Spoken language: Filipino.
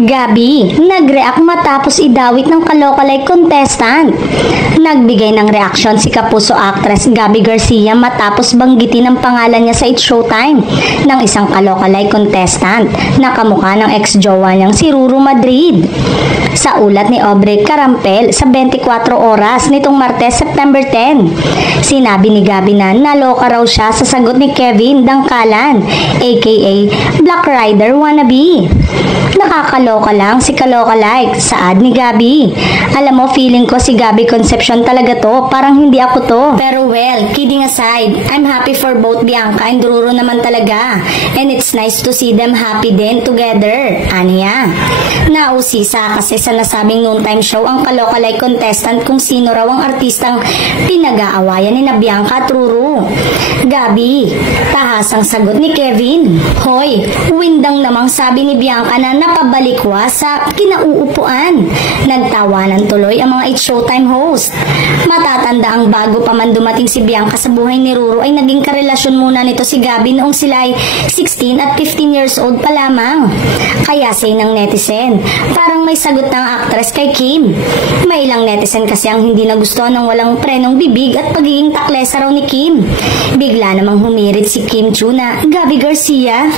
Gabi, nag-react matapos idawit ng kalokalike contestant. Nagbigay ng reaksyon si kapuso actress Gabby Garcia matapos banggitin ang pangalan niya sa It's Showtime ng isang kalokalike contestant na kamukha ng ex-jowa niyang si Ruru Madrid. Sa ulat ni Aubrey Carampel sa 24 oras nitong Martes, September 10, sinabi ni Gabby na naloka raw siya sa sagot ni Kevin Dangkalan aka Black Rider wannabe. Nakakaloka lang si kalokalike, saad ni Gabby. Alam mo, feeling ko si Gabby Concepcion talaga to, parang hindi ako to. Pero well, kidding aside, I'm happy for both Bianca and Ruru naman talaga. And it's nice to see them happy din together. Aniya. Nausisa kasi sa nasabing noontime show ang kalokalike contestant kung sino raw ang artistang pinag-aawayan ni na Bianca at Ruru. Gabby, tahasang sagot ni Kevin. Hoy, windang namang sabi ni Bianca na napabalikwa sa kinauupuan. Nagtawanan tuloy ang mga It's Showtime host. Matatanda ang bago pa man dumating si Bianca sa buhay ni Ruru ay naging karelasyon muna nito si Gabby noong sila ay 16 at 15 years old pa lamang. Kaya say ng netizen, parang may sagot ng actress kay Kim. May ilang netizen kasi ang hindi nagustuhan ng walang prenong bibig at pagiging taklesa raw ni Kim. Bigla namang humirit si Kim Chu na Gabby Garcia.